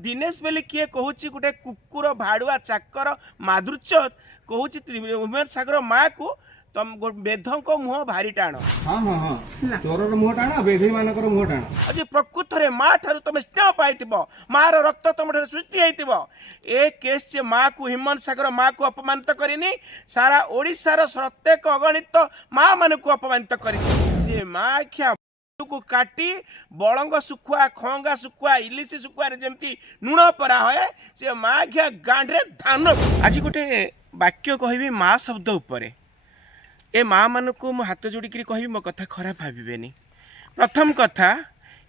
दिनेश बेली किए कहूँ गोटे कुकुर भाड़ुआ चाकर माधुर्य कहूँ उमेर सागर माँ को तुम बेधों मुह भारी टाण हाँ हाँ हाँ चोर मुह टाण बेधई मान मुह टाण आज प्रकृत में माँ ठार तुम स्नेह पाई माँ रक्त तुम सृष्टि ए केस से माँ को हिमंत सागर माँ को अपमानित करनी सारा ओडिशार प्रत्येक अगणित माँ मान को अपमानित कर माँ ख्या को काटी बड़ंग सुखुआ खंगा सुखुआ इलिश सुखुआ जमती लुण परा हुए से माँ ख्या गांडे धान आज गोटे वाक्य कहि माँ शब्द उपरे ए माँ मान को मो हाथ जोड़ी कहि मो कथा खराब भावेनि। प्रथम कथा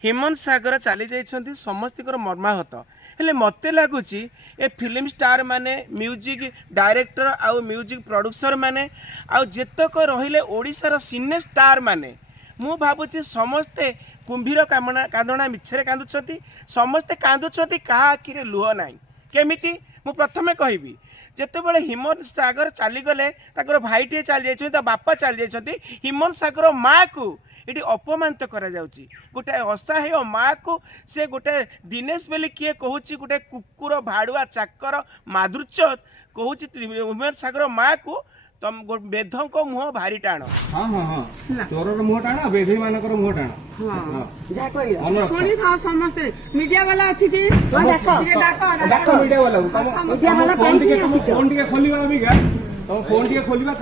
हेमंत सागर चली जाइछन्ति समस्तर मर्माहत हेले मते लगुच ए फिल्म स्टार माने म्यूजिक डायरेक्टर आउ म्यूजिक प्रोड्यूसर माने आउ जेतक रहिले ओडिशार सिने स्टार माने मु भावुची समस्ते कुंभीर कामना कांदणा मिछरे कांदुछन्ति समस्ते कांदुछन्ति कहा आखिरे लुह नाही केमिति मु प्रथमे कहबी जेतेबेले हिमंत सागर चलीगले ताकर भाईटे चली जाइछन्ति बापा चली जाइछन्ति हिमंत सागर माँ को ये अपमानित करा जाउची गोटे असहाय माँ को से गोटे दिनेश बेली किए कहूँ गोटे कुकुर भाड़ुआ चाकर माधुर्य कहूँ उमेर सागर माँ को तुम बेधों मुह भारी टाण हाँ हाँ हाँ चोर मुह टाण बेधई मान मुह टाण शुणी था समस्ते मीडिया वाला अच्छी थी डाको मीडिया वाला फोन टिके खोलिबा अभी क्या तुम फोन टिके खोलिबा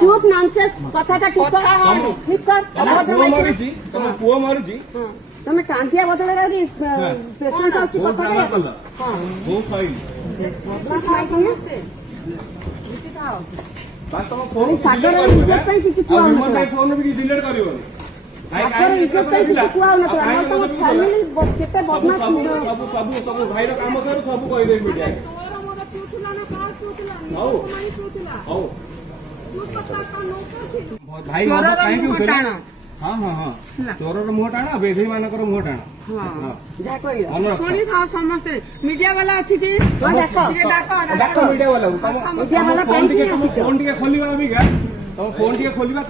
चुप नॉनसेंस कथाटा ठीक कर पुओ मारुची तुम पुओ मारुची तमे कांतिया बदले रे पेशेंट अछि कथा हां वो फाइल समस्ते बात तुम फोन सागर इज्जत पे किछ कुआ नहीं फोन भी डिलीट करिवो सागर इज्जत पे किछ कुआ न हमर तो फैमिली केते बदमाश सब सब सब भाई रो काम कर सब कहि दे मीडिया तोरा मोर पूछला ना का पूछला हौ नहीं पूछला हौ तू पता का नो कर भाई चोर मुह टाण हाँ हाँ हाँ चोर मुह टाण बेधई मान मुह टाण शुणी था समस्ते मीडिया वाला अच्छी थी डाको मीडिया वाला फोन टिके खोलिबा अभी क्या तुम फोन टिके खोलिबा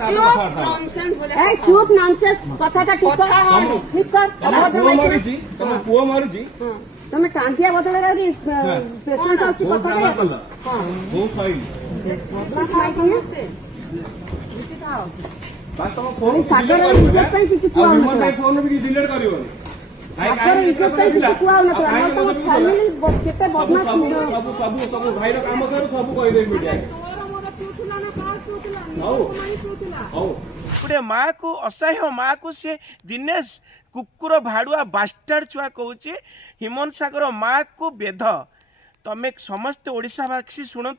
चुप नॉनसेंस कथाटा ठीक कर पुओ मारुची तुम पुओ मारुची तमे कांतिया बदले रे पेशेंट अछि कथा हां वो फाइल समस्ते बात तुम फोन सागर इज्जत पे किछ कुआ न फोन भी डिलीट करिवो सागर इज्जत पे किछ कुआ न हमर तो फैमिली केते बदमाश सब सब सब भाई रो काम कर सब कहि दे मीडिया तोरा मोर पूछला ना का पूछला हौ नहीं पूछला हौ गोटे माँ को असहाय माँ को से दिनेश कुकुर भाड़ुआ बास्टार्ड छुआ कहूँ हिमंत सागर माँ को बेध तमें समस्त ओडिशावासी शुणु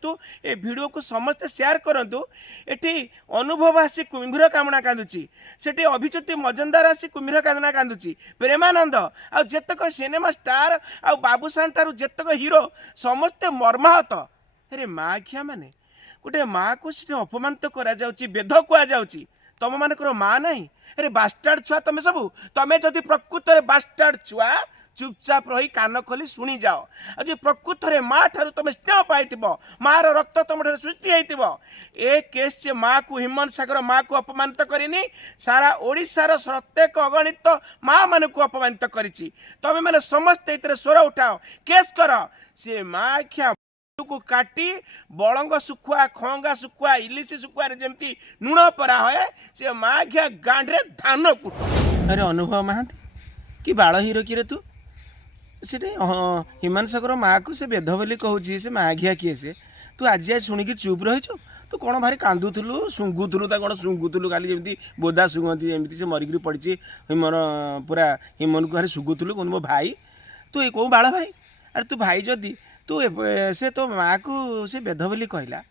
ए वीडियो को समस्ते शेयर करूँ एटी अनुभव आसी कुंभीर कामना कांदुची सेठी अभिज्योति मजनदार आसी कुंभीर कामना कांदुची प्रेमानंद आ जेतक सिनेमा स्टार आ बाबूसान ठारू जेतक हीरो समस्ते मर्माहत अरे माँ खिया माने गोटे माँ को से अपमानित करा जाउची बेध कुआ जाउची तुम मानकर माँ नहीं अरे बास्टार्ड छुआ तुम सब तुम जदि प्रकृत में बास्टार्ड छुआ चुपचाप रही कान खोली शुणी जाओ आज प्रकृत में माँ ठार तुम स्नेह पाई माँ रक्त तुम सृष्टि ए केस से माँ को हिमंत सागर माँ को अपमानित करनी सारा ओडिशार प्रत्येक अगणित माँ मान को अपमानित करिछि तुम मैंने समस्ते स्वर उठाओ केस कर से माँ ख्या को काटी बड़ंग सुखुआ खंगा सुखुआ इलिश सुखुआ जमती लुण परा हुए से माँ ख्या गांडे धान कुट अरे अनुभव महांती कि बाल हीरो कि तू से हिमंत सागर माँ को से बेध बोली कहूँ से माँ घिया किए से तू आज शुणिकी चुप रहीचु तू कौन भारी कांदुलु शुंगुलु कौन शुंगुलु खाली जमी बोदा शुंगती जमी से मरिक पड़ी हिमन पूरा हिमन को भारी शुंगुलु कौन मो भाई तू ये कौ बाल भाई अरे तू भाई जदि तू से तो माँ को से बेध बोली कहला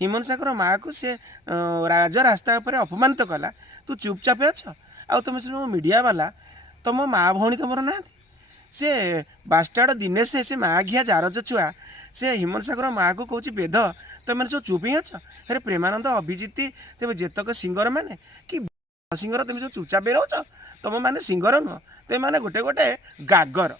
हिमंत सागर माँ को से राज रास्ता पर अपमानित कला तू चुपचाप अछ आ तुम से मीडिया वाला तुम माँ भौणी तुम ना से बास्टार्ड दिनेश से माँ घिया जारज छुआ से हिमंत सागर माँ को कौच बेध तुम मैंने सब चुप ही अछ अरे प्रेमानंद अभिजीत तेज जेतक सिंगर मैंने कि सिंगर तुम सब चुपचाप रोच तुम मैंने सिंगर नुह तुम मैंने गोटे गोटे गागर